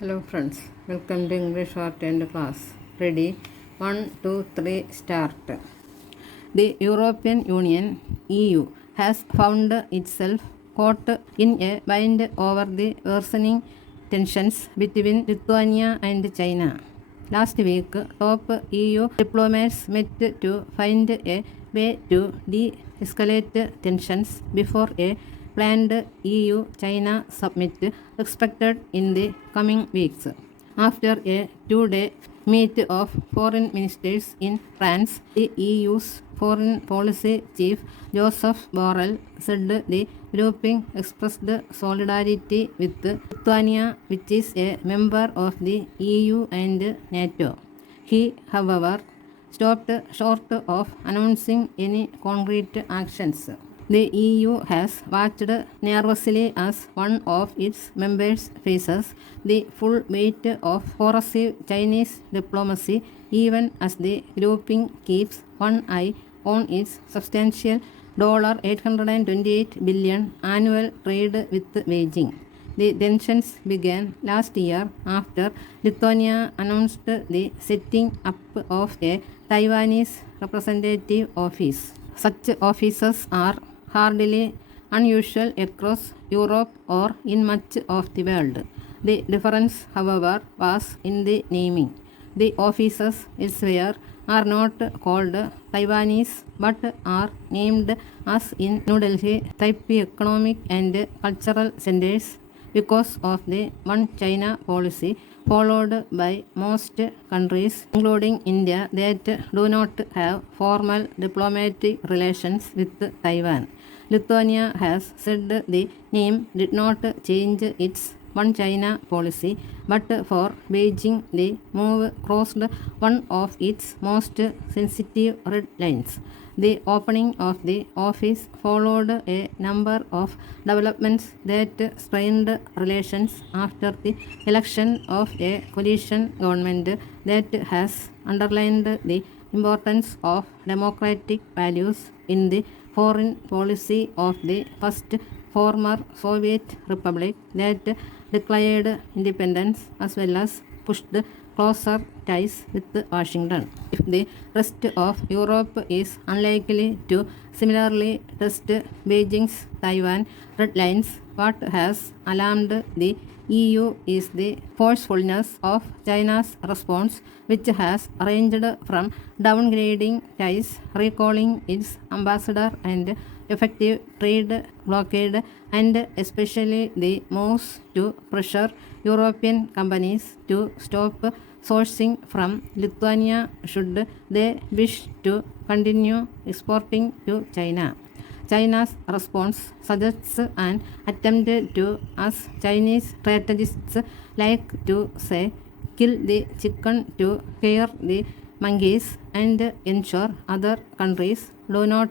Hello friends, welcome to English Shorthand class. Ready? 1, 2, 3, start. The European Union (EU) has found itself caught in a bind over the worsening tensions between Lithuania and China. Last week, top EU diplomats met to find a way to de-escalate tensions before a planned EU-China summit expected in the coming weeks. After a two-day meet of foreign ministers in France, the EU's foreign policy chief Joseph Borrell said the grouping expressed solidarity with Lithuania, which is a member of the EU and NATO. He, however, stopped short of announcing any concrete actions. The EU has watched nervously as one of its members faces the full weight of coercive Chinese diplomacy, even as the grouping keeps one eye on its substantial $828 billion annual trade with Beijing. The tensions began last year after Lithuania announced the setting up of a Taiwanese representative office. Such offices are hardly unusual across Europe or in much of the world. The difference, however, was in the naming. The offices elsewhere are not called Taiwanese but are named as in New Delhi Taipei economic and cultural centers because of the One China policy followed by most countries, including India, that do not have formal diplomatic relations with Taiwan. Lithuania has said the name did not change its One China policy, but for Beijing the move crossed one of its most sensitive red lines. The opening of the office followed a number of developments that strained relations after the election of a coalition government that has underlined the importance of democratic values in the foreign policy of the first former Soviet republic that declared independence as well as pushed closer ties with Washington. If the rest of Europe is unlikely to similarly test Beijing's Taiwan red lines, what has alarmed the EU is the forcefulness of China's response, which has ranged from downgrading ties, recalling its ambassador and effective trade blockade, and especially the moves to pressure European companies to stop sourcing from Lithuania should they wish to continue exporting to China. China's response suggests an attempt to, as Chinese strategists like to say, kill the chicken to scare the monkeys and ensure other countries do not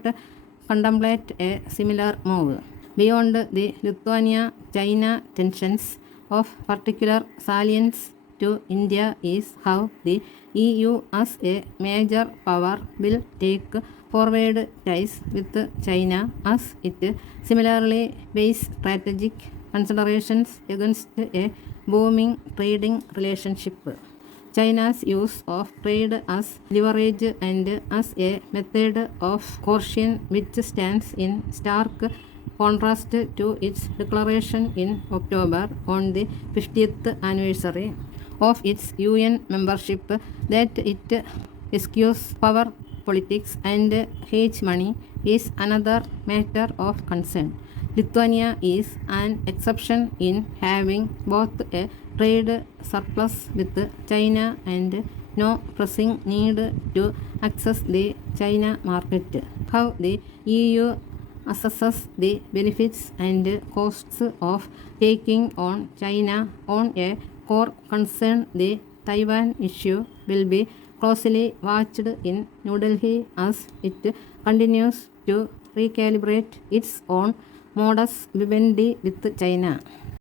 contemplate a similar move. Beyond the Lithuania-China tensions, of particular salience to India is how the EU as a major power will take forward ties with China as it similarly weighs strategic considerations against a booming trading relationship. China's use of trade as leverage and as a method of coercion, which stands in stark contrast to its declaration in October on the 50th anniversary of its UN membership that it eschews power politics and hedge money, is another matter of concern. Lithuania is an exception in having both a trade surplus with China and no pressing need to access the China market. How the EU assesses the benefits and costs of taking on China on a core concern, the Taiwan issue, will be closely watched in New Delhi as it continues to recalibrate its own modus vivendi with China.